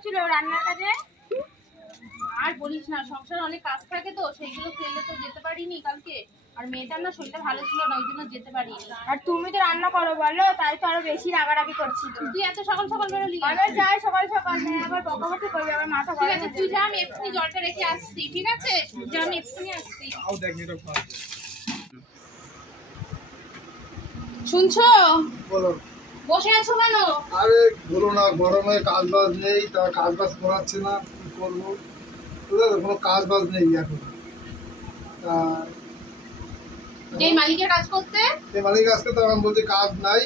করছিল রান্নার কাজে? আর বলিস না, সংসারে অনেক কাজ থাকে তো, সেইগুলো ফেলে তো যেতে পারিনি কালকে। আর মেয়েটার না শরীরটা ভালো ছিল না, ওই জন্য যেতে পারিনি। আর তুমি তো রান্না করো বলো, তাই তো আরো বেশি রাগারাগি করছিল। তুই এত সকাল সকাল বেরোলি? আমি যাই সকাল সকাল, মেয়ে আবার বকাবকি করবে, আমার মাথা ঠিক গরম আছে, তুই যা, আমি এক্ষুনি জলটা রেখে আসছি। ঠিক আছে, যা, আমি এক্ষুনি আসছি। শুনছো? বলো। বসে আছো কেন? আরে বলো না, গরমে কাজ বাজ নেই, তা কাজ বাজ করাচ্ছে না, কি করবো? কোনো কাজ বাজ নেই এখন। যে মালিকের কাজ করতে, এই মালিক আজকে তো আমি বলছি কাজ নাই,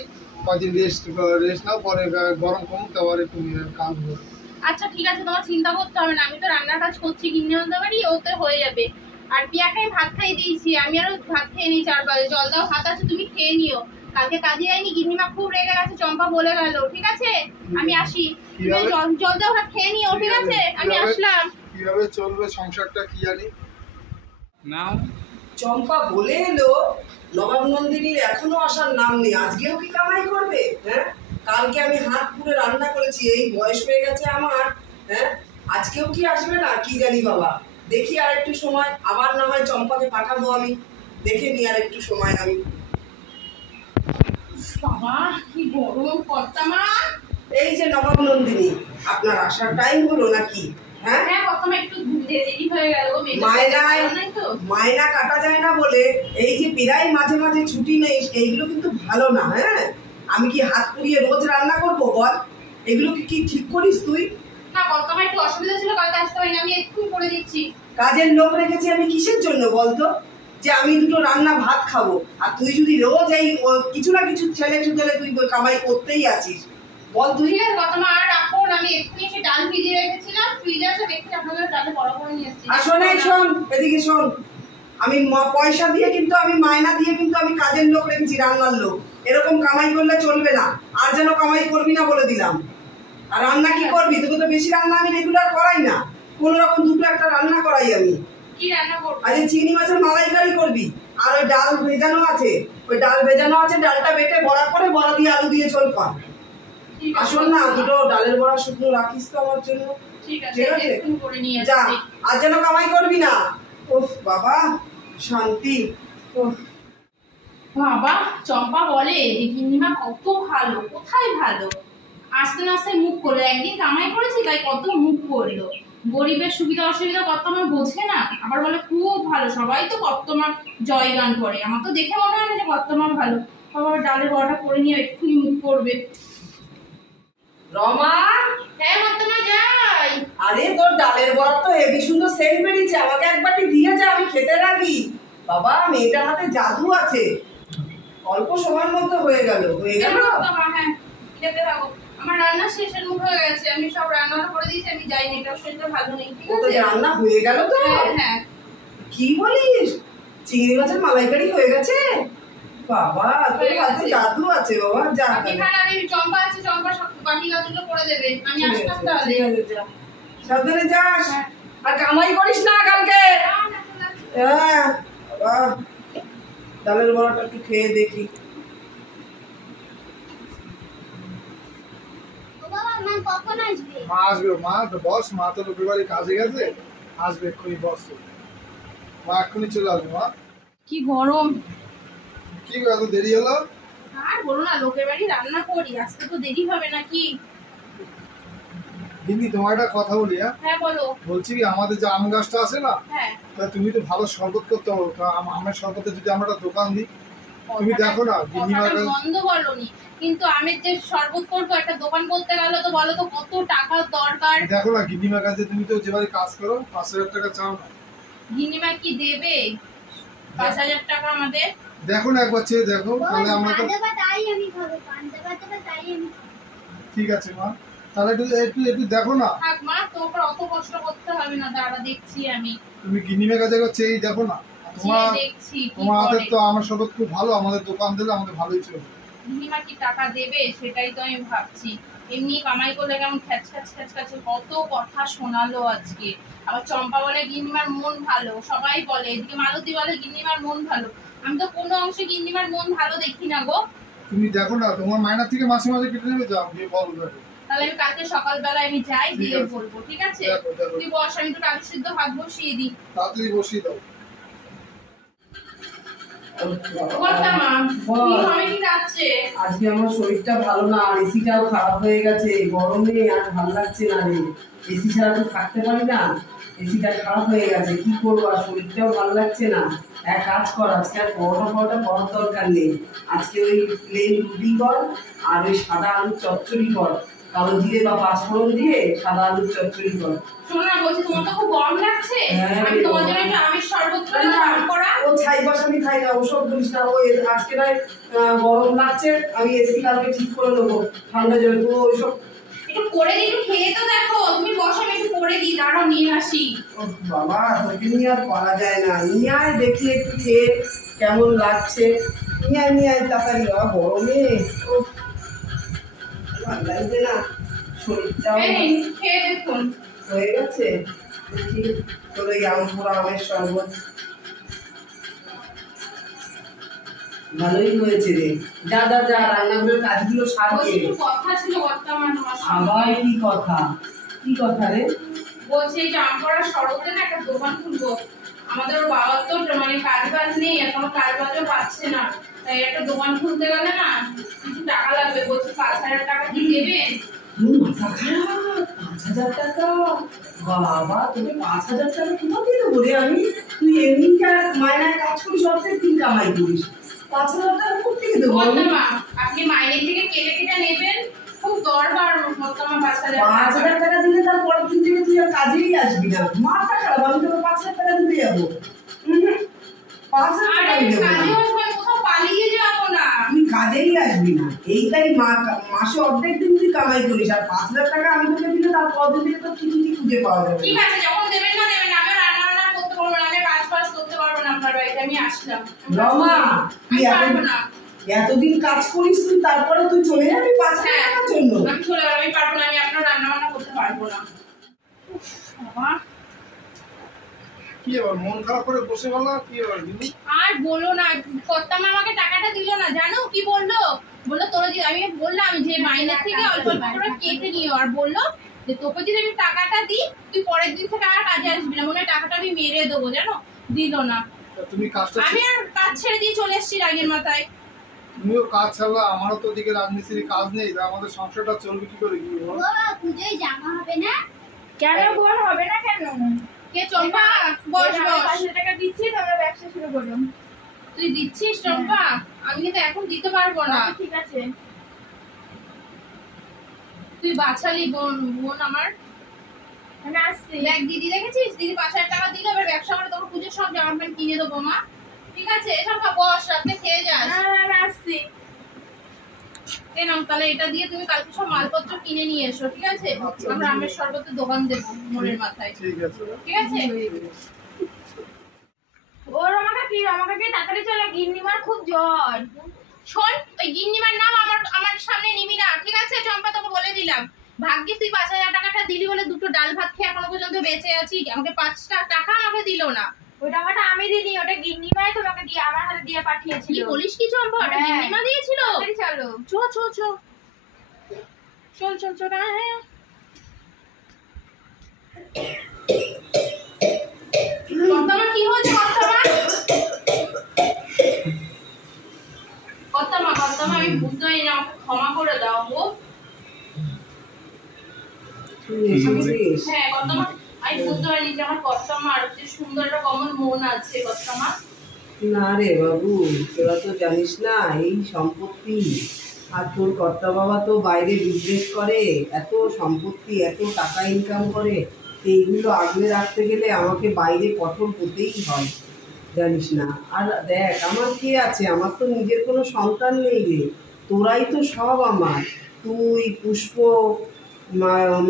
কদিন রেস্ট নাও, পরে গরম কমুক তারপরে তুমি কাজ করো। আচ্ছা ঠিক আছে, তোমার চিন্তা করতে হবে না, আমি তো রান্নার কাজ করছি, কিনে আনতে পারি, ওতে হয়ে যাবে। আর পিয়াকে আমি ভাত খাইয়ে দিয়েছি, আমি আরো ভাত খেয়ে নিই 4 বাজে। জল দাও, ভাত আছে, তুমি খেয়ে নিও। কালকে কাজে যাইনি, গিন্নিমা খুব রেগে গেছে, চম্পা বলে গেল। ঠিক আছে, আমি আসি, তুমি জল দাও, ভাত খেয়ে নিও। ঠিক আছে, আমি আসলাম। কিভাবে চলবে সংসারটা কি জানি না। চম্পা বলে এলো নবাব নন্দিনীর এখনো আসার নাম নেই, আজকেও কি কামাই করবে? হ্যাঁ, কালকে আমি হাত পুড়ে রান্না করেছি, এই বয়স হয়ে গেছে আমার, হ্যাঁ, আজকেও কি আসবে না কি জানি বাবা। দেখি আর একটু সময়, আবার না হয় চম্পাকে পাঠাবো আমি, দেখে নি আর একটু সময় আমি। বাবা কি গরম কর্তামা। এই যে নবাব নন্দিনী, আপনার আসার টাইম হলো নাকি? হ্যাঁ, একটু দেরি হয়ে গেল। মায়না কাটা যায় না বলে এই যে প্রায় মাঝে মাঝে ছুটি নেই, এইগুলো কিন্তু ভালো না। হ্যাঁ, আমি কি হাত পুড়িয়ে রোজ রান্না করবো বল? এগুলো কি ঠিক করিস তুই? না কর্তামা, একটু অসুবিধা ছিল, কালকে আসতে পারিনি, আমি এক্ষুনি করে দিচ্ছি। কাজের লোক রেখেছি আমি কিসের জন্য বলতো? যে আমি দুটো রান্না ভাত খাবো, আর তুই যদি রোজ এই কিছু না কিছু ছেলে ছুটেলে তুই কামাই করতেই আছিস, বল তুই? ঠিক আছে কর্তামা, আর রাখুন, আমি এক্ষুনি সে ডাল ভিজিয়ে রেখেছিলাম, ফ্রিজে আছে, দেখতে আপনাদের ডালে বড় করে নিয়ে এসেছি। আর শোন, এদিকে শোন, আমি পয়সা দিয়ে কিন্তু, আমি মায়না দিয়ে কিন্তু আমি কাজের লোক রেখেছি, রান্নার লোক। এরকম কামাই করলে চলবে না, আর যেন কামাই করবি না বলে দিলাম। আর রান্না কি করবি? তোকে তো বেশি রান্না আমি রেগুলার করাই না, কোনো রকম দুটো একটা রান্না করাই আমি। কি রান্না করবো? আজ চিংড়ি মাছের মালাইকারি করবি, আর ওই ডাল ভেজানো আছে, ডালটা বেটে বড়া করে, বড়া দিয়ে আলু দিয়ে ঝোল কর। আসল না, দুটো ডালের বড়া শুকনো রাখিস তো আমার জন্য। ঠিক আছে, এক্ষুনি করে নিয়ে যা, আসছি। আর যেন কামাই করবি না। ওহ বাবা, শান্তি। বাবা, চম্পা বলে যে গিন্নিমা কত ভালো, কোথায় ভালো? আস্তে আস্তে মুখ করলো, একদিন কামাই করেছি তাই কত মুখ করলো। গরিবের সুবিধা অসুবিধা কর্তামার বোঝে না, আবার বলে খুব ভালো। সবাই তো কর্তামার জয়গান করে, আমার তো দেখে মনে হয় না যে কর্তামার ভালো। বাবা ডালের বড়াটা করে নিয়ে এক্ষুনি মুখ করবে। রমা, হ্যাঁ কর্তামা, যাই। আরে তোর ডালের বড়া তো হেবি সুন্দর সেন্ট বেরিয়েছে, আমাকে একবারটি দিয়ে যা, আমি খেতে রাখি। বাবা, মেয়েটার হাতে জাদু আছে, অল্প সময়ের মধ্যে হয়ে গেল। হ্যাঁ, খেতে থাকো। আমার রান্না শেষের মুখ হয়ে গেছে, আমি সব রান্না করে দিয়েছি, আমি যাইনি, এটা শরীরটা ভালো নেই। ঠিক আছে, রান্না হয়ে গেল তো? হ্যাঁ। কি বলিস? চিংড়ি মাছের মালাইকারি হয়ে গেছে? বাবা, তোর হাতে জাদু আছে বাবা। যা, চম্পা আছে, চম্পা সব বাকি কাজগুলো করে দেবে, আমি আসলাম তাহলে। সাবধানে যাস, আর কামাই করিস না কালকে। হ্যাঁ বাবা, ডালের বড়াটা একটু খেয়ে দেখি। মা আসবে, মা তো বস, মা তো লোকের বাড়ি কাজে গেছে, আসবে এক্ষুনি, বস মা এক্ষুনি চলে আসবে। মা কি গরম, কি এত দেরি হলো? আর বলো না, লোকের বাড়ি রান্না করি, আজকে তো দেরি হবে নাকি? দিদি তোমার একটা কথা বলি। হ্যাঁ বলো। বলছি কি, আমাদের যে আম গাছটা আছে না, হ্যাঁ, তা তুমি তো ভালো শরবত করতে পারো, আমের শরবতে যদি আমরা একটা দোকান দিই, তুমি দেখো না গিন্নিমার কাছে। বন্ধ বলনি, কিন্তু আমের যে শরবত করবো, একটা দোকান করতে গেলে তো বলো তো কত টাকার দরকার। দেখো না গিন্নিমার কাছে, তুমি তো যেবারে কাজ করো 5,000 টাকা চাও না, গিন্নিমা কি দেবে 5,000 টাকা আমাদের? দেখো না একবার চেয়ে দেখো, তাহলে আমরা তো। ঠিক আছে মা, তাহলে একটু একটু একটু দেখো না। থাক মা, তোমার অত কষ্ট করতে হবে না, দাঁড়া দেখছি আমি। তুমি গিন্নিমার কাছে একবার চেয়ে দেখো না, তোমার দেখছি তোমার হাতের তো আমার শরবত খুব ভালো, আমাদের দোকান দিলে আমাদের ভালোই চলবে। গিন্নিমা কি টাকা দেবে সেটাই তো আমি ভাবছি। এমনি কামাই করলে কেমন খ্যাচ খ্যাচ খ্যাচ খ্যাচ, কত কথা শোনালো আজকে। আবার চম্পা বলে গিন্নিমার মন ভালো, সবাই বলে, এদিকে মালতী বলে গিন্নিমার মন ভালো। আমি তো কোনো অংশে গিন্নিমার মন ভালো দেখি না গো। তুমি দেখো না, তোমার মাইনা থেকে মাসে মাসে কেটে নেবে, যাও গিয়ে বলো। তাহলে আমি কালকে সকালবেলা আমি যাই দিয়ে বলবো, ঠিক আছে? তুই বস, আমি তো আলু সিদ্ধ ভাত বসিয়ে দিই। তাড়াতাড়ি বসিয়ে দাও। আজকে আমার শরীরটা ভালো না, আর এসিটাও খারাপ হয়ে গেছে, গরমে আর ভালো লাগছে না রে। এসি ছাড়া তো থাকতে পারি না, এসিটা খারাপ হয়ে গেছে, কি করবো? আর শরীরটাও ভালো লাগছে না। এক কাজ কর, আজকে আর পরোটা করার দরকার নেই, আজকে ওই প্লেন রুটি কর আর ওই সাদা আলুর চচ্চড়ি কর, কালো জিরে বা পাঁচফোড়ন দিয়ে সাদা আলুর চচ্চড়ি কর। শোনো না, বলছি তোমার তো খুব গরম লাগছে, আমি তোমার জন্য একটু আমের শরবত করা। ও ছাই বাস আমি খাই না, ওসব বলিস না। ও আজকে নয় গরম লাগছে, আমি এসি কালকে ঠিক করে দেবো ঠান্ডা জলে, তো ওইসব একটু করে দিই, একটু খেয়ে তো দেখো। তুমি বসো, আমি একটু করে দিই, দাঁড়াও নিয়ে আসি। বাবা তোকে নিয়ে আর পারা যায় না, নিয়ে আয় দেখি একটু খেয়ে কেমন লাগছে। নিয়ে আয় তাড়াতাড়ি, বাবা গরমে ও ভালো লাগছে না, শরীরটাও খেয়ে দেখুন হয়ে গেছে। তোর ওই আমের শরবত ভালোই হয়েছে রে। যা রান্নাগুলোর কাজগুলো সারবে। কথা ছিল আবার কি কথা? কি কথা রে? বলছে এই জাম করার শরতে না একটা দোকান খুলবো। আমাদের ওর বাবার তো মানে কাজ বাজ নেই, এখনো কাজ বাজও পাচ্ছে না, তাই একটা দোকান খুলতে গেলে না কিছু টাকা লাগবে। বলছে 5,000 টাকা কি দেবেন? মাথা খারাপ, 5,000 টাকা? বাবা তোকে 5,000 টাকা কোথা দিয়ে দেবো রে আমি? তুই এমনি মায়নায় কাজ করিস, অর্ধেক দিন কামাই করিস, 5,000 টাকা কোথেকে দেবো? আপনি মাইনে থেকে কেটে নেবেন, খুব দরকার। 5,000 টাকা দিলে তার পরের দিন থেকে তুই আর কাজেই আসবি না। মাথা খারাপ, আমি তোকে 5,000 টাকা দিতে যাবো? 5,000 টাকা দিতে কোথাও পালিয়ে যাবো না, তুই কাজেই আসবি না। এইটাই মাসে অর্ধেক দিন তুই কামাই করিস, আর 5,000 টাকা আমি তোকে দিলে তার পরের দিন থেকে তো কিছুই খুঁজে পাওয়া যাবে। ঠিক আছে, যখন দেবেন না দেবেন, আমি রান্না করতে পারবো না, আমি কাজ করতে পারবো না আপনার বাড়িতে। আমি আসলাম রমা, তুই এতদিন কাজ করিস, তুই তারপরে তুই চলে যাবি 5,000 টাকার জন্য? আমি চলে যাবো, আমি পারবো না, আমি আপনার রান্না করতে পারবো না। কি এবার মন খারাপ করে বসে গেল? কি এবার দিদি? আর বলো না, কর্তামা আমাকে টাকাটা দিল না, জানো কি বললো? বললো তোর যদি, আমি বললাম যে মাইনের থেকে অল্প অল্প করে কেটে নিও, আর বললো যে তোকে যদি আমি টাকাটা দিই তুই পরের দিন থেকে আর কাজে আসবি না, মনে হয় টাকাটা আমি মেরে দেবো, জানো? দিল না। তুমি কাজটা, আমি আর কাজ ছেড়ে দিয়ে চলে এসেছি রাগের মাথায়। তুমিও কাজ ছাড়লা, আমারও তো ওদিকে রাজমিস্ত্রি কাজ নেই, আমাদের সংসারটা চলবে কি করে? কি পুজোয় জামা হবে না কেন? বোন হবে না কেন? কে চম্পা? বস বস, 5,000 টাকা দিচ্ছি, তোমরা ব্যবসা শুরু করো। তুই দিচ্ছিস চম্পা? আমি কিন্তু এখন দিতে পারবো না। ঠিক আছে, তুই বাঁচালি বোন আমার। আমি আসছি। দেখ দিদি, দেখেছিস দিদি 5,000 টাকা দিল, এবার ব্যবসা করে তোকে পুজোর সব জামা প্যান্ট কিনে দেবো মা। ঠিক আছে, এসব বস, রাতে খেয়ে যাস। আমি আসছি। তাহলে এটা দিয়ে তুমি কালকে সব মালপত্র কিনে নিয়ে এসো, ঠিক আছে? আমরা আমের শরবতের দোকান দেবো মনের মাথায়। ঠিক আছে? ওর আমাকে কি তাড়াতাড়ি চলো, গিন্নিমার খুব জ্বর। শোন, ওই গিন্নিমার নাম আমার সামনে নিবি না, ঠিক আছে চম্পা? তোকে বলে দিলাম, ভাগ্যিস তুই 5,000 টাকাটা দিলি বলে দুটো ডাল ভাত খেয়ে এখনো পর্যন্ত বেঁচে আছি। আমাকে 5টা টাকা আমাকে দিল না। ওই টাকাটা আমি দিইনি, ওটা গিন্নিমাই তোমাকে দিয়ে আমার হাতে দিয়ে পাঠিয়েছিল। কি বলিস কি চম্পা? ওটা গিন্নিমা দিয়েছিল? চলো চল। হ্যাঁ কর্তামা, কি হয়েছে কর্তামা? আমি বুঝতে পারি না, আমাকে ক্ষমা করে দাও গো। হ্যাঁ কর্তামা, আমি বুঝতে পারিনি যে আমার কর্তামার যে সুন্দর একটা কমন মন আছে। কর্তামা না রে বাবু, তোরা তো জানিস না এই সম্পত্তি, আর তোর কর্তা বাবা তো বাইরে বিজনেস করে, এত সম্পত্তি, এত টাকা ইনকাম করে, এইগুলো আগলে রাখতে গেলে আমাকে বাইরে কঠোর হতেই হয়, জানিস না? আর দেখ আমার কে আছে, আমার তো নিজের কোনো সন্তান নেই রে, তোরাই তো সব আমার। তুই, পুষ্প,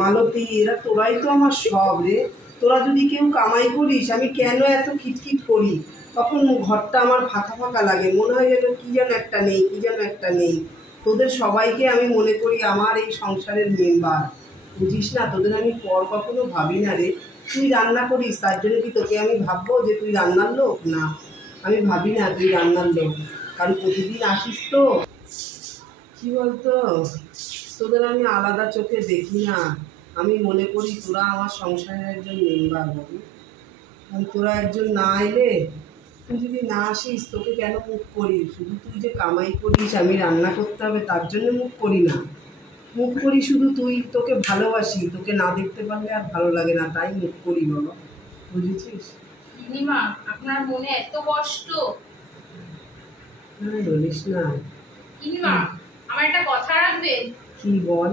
মালতী, এরা তোরাই তো আমার সব রে। তোরা যদি কেউ কামাই করিস, আমি কেন এত খিটখিট করি, তখন ঘরটা আমার ফাঁকা ফাঁকা লাগে, মনে হয় যেন কি যেন একটা নেই। তোদের সবাইকে আমি মনে করি আমার এই সংসারের মেম্বার, বুঝিস না? তোদের আমি পর কখনো ভাবি না রে। তুই রান্না করিস, তার জন্য কি তোকে আমি ভাববো যে তুই রান্নার লোক? না, আমি ভাবি না তুই রান্নার লোক, কারণ প্রতিদিন আসিস তো। কি বলতো, তোদের আমি আলাদা চোখে দেখি না, আমি মনে করি তোরা আমার সংসারের একজন মেম্বার বাবু। আমি তোরা একজন না এলে, তুই যদি না আসিস তোকে কেন মুখ করি? শুধু তুই যে কামাই করিস, আমি রান্না করতে হবে তার জন্য মুখ করি না। মুখ করি শুধু তোকে ভালোবাসি, তোকে না দেখতে পারলে আর ভালো লাগে না, তাই মুখ করি বাবা, বুঝেছিস? গিন্নিমা আপনার মনে এত কষ্ট? হ্যাঁ বলিস না। গিন্নিমা আমার একটা কথা রাখবেন? কি বল?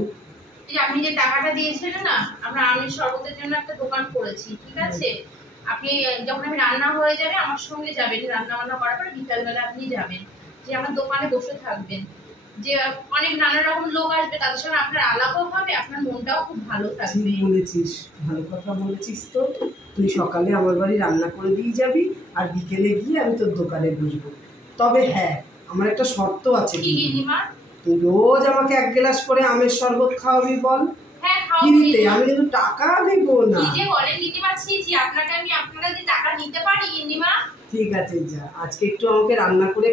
এই যে আপনি যে টাকাটা দিয়েছিলেন না, আমরা আমের শরবতের জন্য একটা দোকান করেছি, ঠিক আছে? আপনি যখন আমি রান্না হয়ে যাবে আমার সঙ্গে যাবেন, রান্না বান্না করার পরে বিকালবেলা আপনি যাবেন, যে আমার দোকানে বসে থাকবেন, যে অনেক নানা রকম লোক আসবে, তাদের সঙ্গে আপনার আলাপও হবে, আপনার মনটাও খুব ভালো থাকবে। ঠিক বলেছিস, ভালো কথা বলেছিস। তো তুই সকালে আমার বাড়ি রান্না করে দিয়ে যাবি, আর বিকেলে গিয়ে আমি তোর দোকানে বসবো। তবে হ্যাঁ, আমার একটা শর্ত আছে। কি গিন্নিমা? তুই রোজ আমাকে 1 গ্লাস করে আমের শরবত খাওয়াবি বল? হ্যাঁ খাও। ফ্রিতে, আমি কিন্তু টাকা নেব না। কি যে বলেন গিন্নিমা, ছি আপনাকে আমি আপনার কাছে টাকা নিতে পারি গিন্নিমা? ঠিক আছে যা, আজকে একটু আমাকে রান্না করে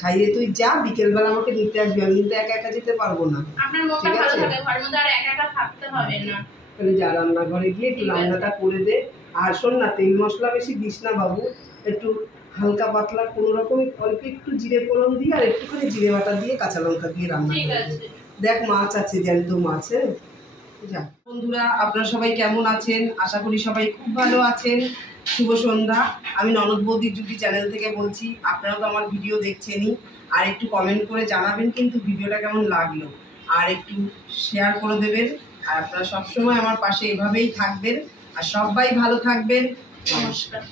খাইয়ে তুই যা, বিকেলবেলা আমাকে নিতে আসবি, আমি কিন্তু একা একা যেতে পারবো না। আপনার মনটা ভালো থাকে, ঘরের মধ্যে আর একা একা থাকতে হবে না। তাহলে যা, রান্নাঘরে গিয়ে একটু রান্নাটা করে দে। আর শোন না, তেল মশলা বেশি দিস না বাবু, একটু হালকা পাতলা কোনো রকমই অল্প একটু জিরে ফোড়ন দিয়ে আর একটুখানি জিরে বাটা দিয়ে কাঁচা লঙ্কা দিয়ে রান্না ঠিক করে আছে। দে। দেখ মাছ আছে, জ্যান্ত মাছ। যা। বন্ধুরা আপনারা সবাই কেমন আছেন? আশা করি সবাই খুব ভালো আছেন। শুভ সন্ধ্যা। আমি ননদ বৌদির জুটি চ্যানেল থেকে বলছি। আপনারা তো আমার ভিডিও দেখছেনই, আর একটু কমেন্ট করে জানাবেন কিন্তু ভিডিওটা কেমন লাগলো, আর একটু শেয়ার করে দেবেন। আর আপনারা সবসময় আমার পাশে এভাবেই থাকবেন, আর সবাই ভালো থাকবেন। নমস্কার।